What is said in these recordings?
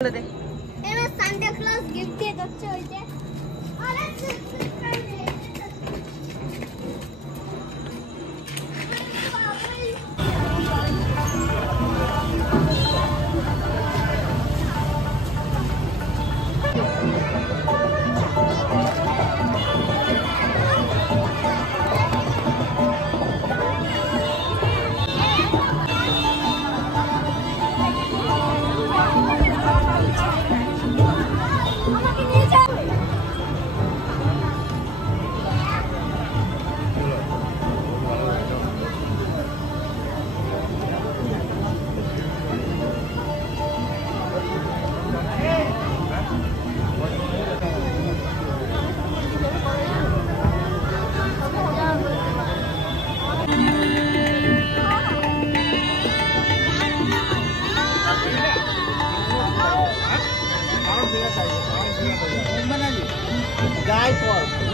दे एमे Santa Claus gift दे दচ্ছে ওই যে Guy for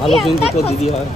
ভালো কিন্তু তো দিদি হয়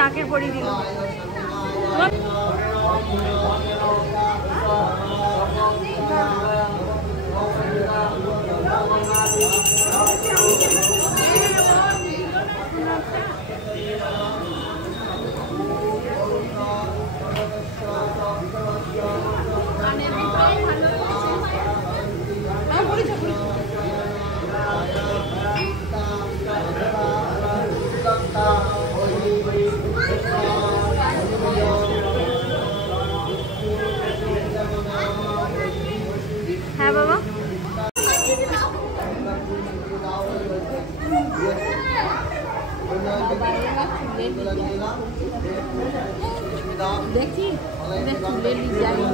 নাকের পরি দিল হ্যাঁ বাবা দেখি চুলের ডিজাইন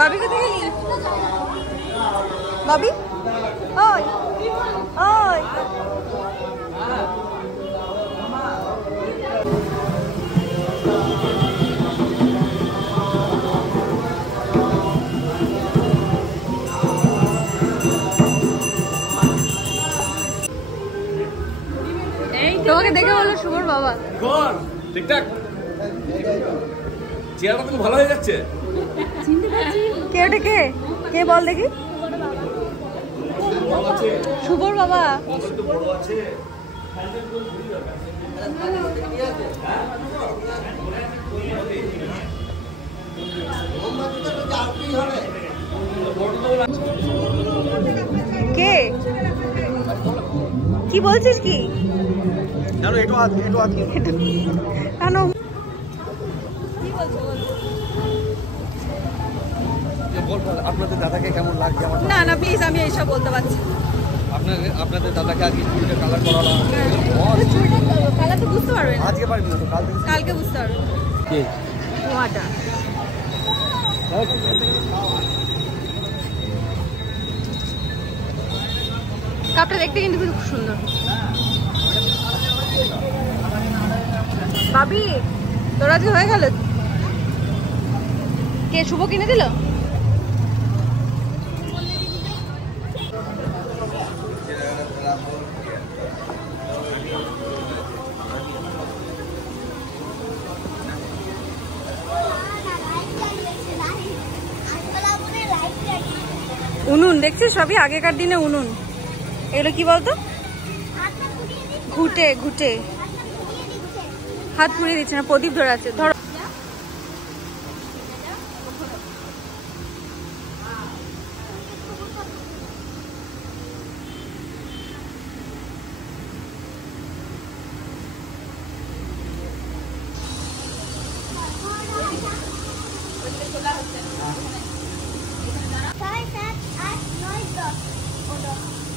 भाभी को देखी भाभी ओए ओए তোমাকে দেখে বলো শুভর বাবা কোন ঠিকঠাক চেহারাটা কিন্তু ভালো হয়ে যাচ্ছে চিনতে পারছি কে ওটা কে কে বল দেখি শুভর বাবা। কে কি বলছিস কি? আপনাদের দাদাকে কেমন লাগছে? না না প্লিজ, আমি এইসব বলতে পারছি। আপনাদের দাদাকে আজকে চুলটা কালার করালাম। কালার তো বুঝতে পারবে না, আজকে পারবি না তো কালকে বুঝতে পারবে। কি ধোঁয়াটা কাপটা দেখতে কিন্তু খুব সুন্দর। ভাবি তোর আজকে হয়ে গেল? কে শুভ কিনে দিল? উনুন দেখছিস? সবই আগেকার দিনে উনুন। এগুলো কি বলতো? ঘুটে ঘুটে হাত পুড়িয়ে দিচ্ছে না, প্রদীপ ধরে আছে। ধরো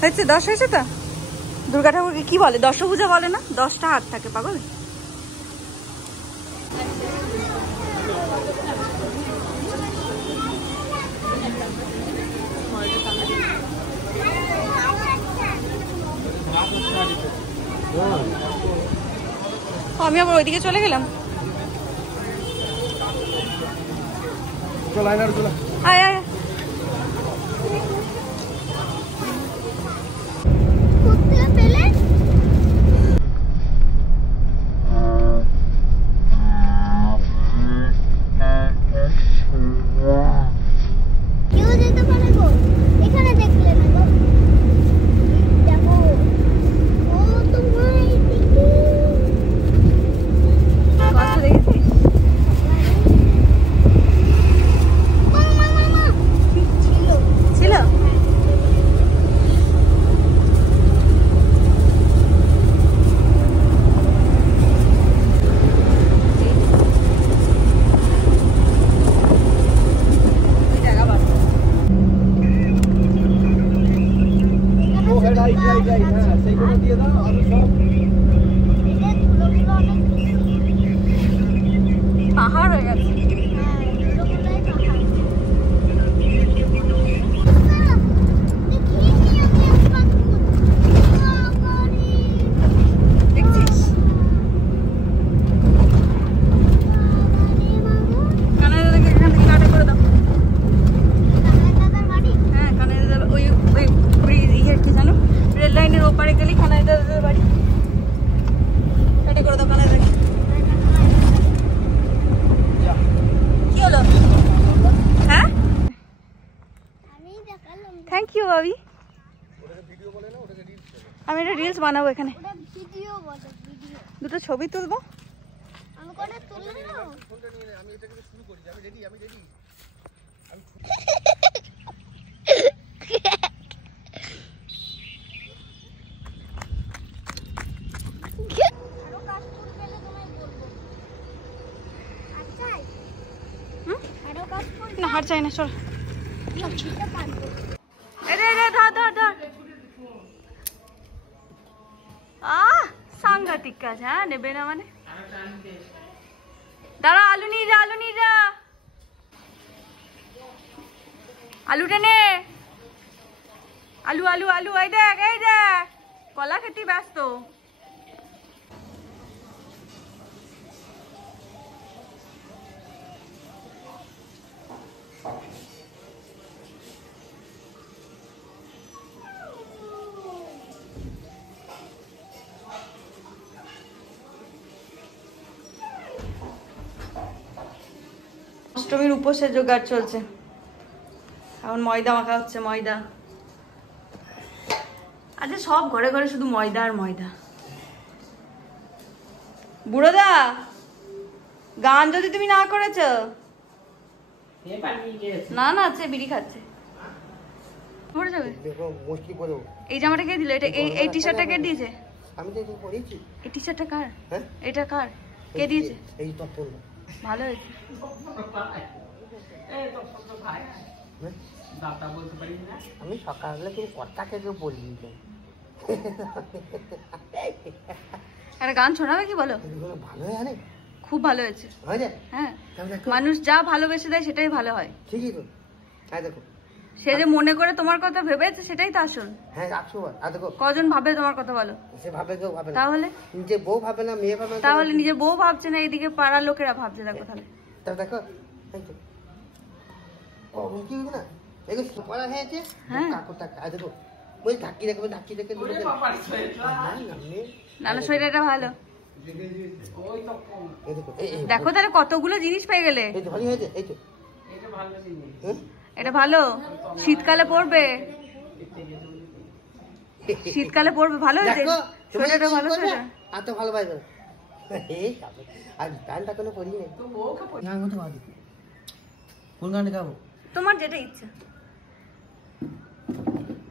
হয়েছে 10 হয়েছে তো। দুর্গা ঠাকুরকে কি বলে? দশভুজা বলে না? 10টা হাত থাকে পাগল। আমি আবার ওইদিকে চলে গেলাম। আয় আয় পাহাড় হয়ে গেছে। থ্যাংক ইউ ভাবি। আমি একটা রিলস বানাবো এখানে, দুটো ছবি তুলবো। না হার চাই না, চল। সাংঘাতিক কাজ। হ্যাঁ নেবে না মানে? দাঁড়া, আলু নিয়ে যা, আলু নিয়ে যা, আলুটা নে। আলু আলু আলু, এই দেখ এই দেখ, কলা খেতে ব্যস্ত। অষ্টমীর উপোসের জোগাড় চলছে এখন। ময়দা মাখা হচ্ছে, ময়দা। আচ্ছা সব ঘরে ঘরে শুধু ময়দা আর ময়দা। বুড়োদা, গান যদি তুমি না করেছো। না না আছে, বিড়ি খাচ্ছে। পড়ে যাবে। এই জামাটা কে দিল? এটা এই টি শার্টটা কে দিয়েছে? আমি তো এটা পরেছি। এই টি শার্টটা কার? হ্যাঁ এটা কার? কে দিয়েছে? এই তো পরলো। ভালো হয়েছে। আমি সকালে কিন্তু কথা কে বলি একটা গান শোনাবে কি বলো? ভালো হয় আরে, খুব ভালো হয়েছে। হ্যাঁ, তাহলে মানুষ যা ভালোবেসে দেয় সেটাই ভালো হয়। ঠিকই তো। হ্যাঁ দেখো, সে যে মনে করে তোমার কথা ভেবেছে সেটাই তো আসল। হ্যাঁ রাখছো। আর দেখো কজন ভাবে তোমার কথা বলো? সে ভাবে, কেউ ভাবে না। তাহলে নিজে বউ ভাবে না, মেয়ে ভাবে না। তাহলে নিজে বউ ভাবছে না, এদিকে পাড়ার লোকেরা ভাবছে। দেখো তাহলে তাহলে দেখো এই তো কি হবে না, দেখো পড়া হয়েছে। হ্যাঁ। কাকুটা আর দেখো ওই ঢাকি দেখবে, ঢাকি দেখে নানা শরীরটা ভালো। এই দেখো দেখো তাহলে কতগুলো জিনিস পেয়ে গেলে। এই তো ভালো হয়েছে। এই তো এটা ভালো, শীতকালে পরবে। শীতকালে পরবে, ভালো হয়েছে। দেখো সোয়েটারটা ভালো, সোয়েটার। আর তো ভালো পাইবে আর গানটা কোনো পড়ি নেই। গান করতে পারি, কোন গানটা গাবো? তোমার যেটা ইচ্ছা।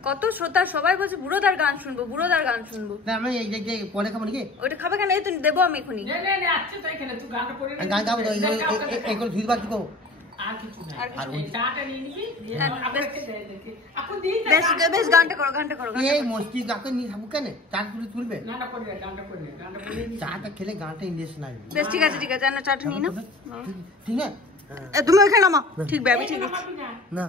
কত শ্রোতা সবাই বলছে বুড়োদার গান শুনবো, বুড়োদার গান শুনবো। না আমি এই যে পরে খাবো নাকি? ওইটা খাবে কেন? এই তো দেবো আমি এখনই। গান গাবো তো এইগুলো ভিড়বার কি করবো? আর কিছু আর বেশ গানটা করো, গানটা করো। এই মস্তি গাকে নিয়ে খাবো কেন? চা তুলবে? চাটা খেলে গানটা ইংলিশ নাই। বেশ ঠিক আছে, ঠিক আছে। না চাটা নিই না, ঠিক না? তুমি ওইখানে নামা। ঠিক ব্যাবি, ঠিক আছে। না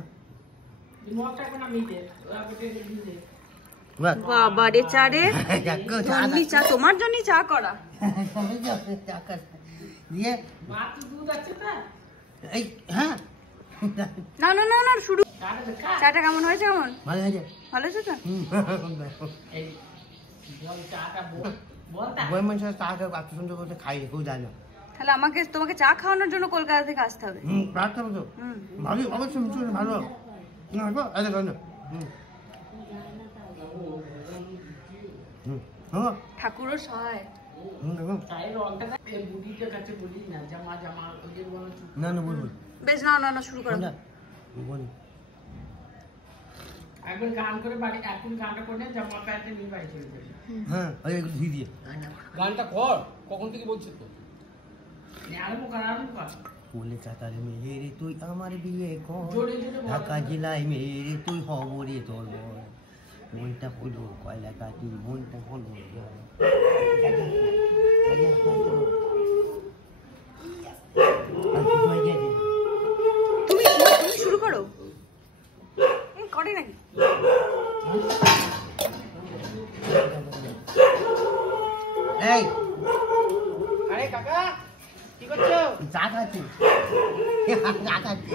বাবা রে, চা রে। চা তোমার জন্যই চা করা। হ্যাঁ না না না না, শুরু। চাটা কেমন হয়েছে? কেমন ভালো হয়েছে? ভালো হয়েছে তো? বই মানুষ চা এত সুন্দর করে খাই কেউ যায় না। তাহলে তোমাকে চা খাওয়ানোর জন্য কলকাতা থেকে আসতে হবে। রাখতে হবে তো। ভালো অবশ্যই মিঠু ভালো। ঠাকুরও সহায়। না না বলবো বেশ, না না না, শুরু করো। একবার গান করে বাড়ি, এখন গানটা করে জামা প্যান্টে নিয়ে বাড়ি চলে যাবে। হ্যাঁ ওই ঘি দিয়ে গানটা কর, কখন থেকে বলছি তো। আরম্ভ কর। কলকাতার মেয়েরে তুই আমার বিয়ে কর, ঢাকা জেলায় মেয়েরে তুই হবরে তোর মনটা হলো কয়লা কাটি, মনটা হলো তুমি শুরু করো। করে নাকি? এই আরে কাকা কি করছো? চা খাচ্ছি, চা খাচ্ছি।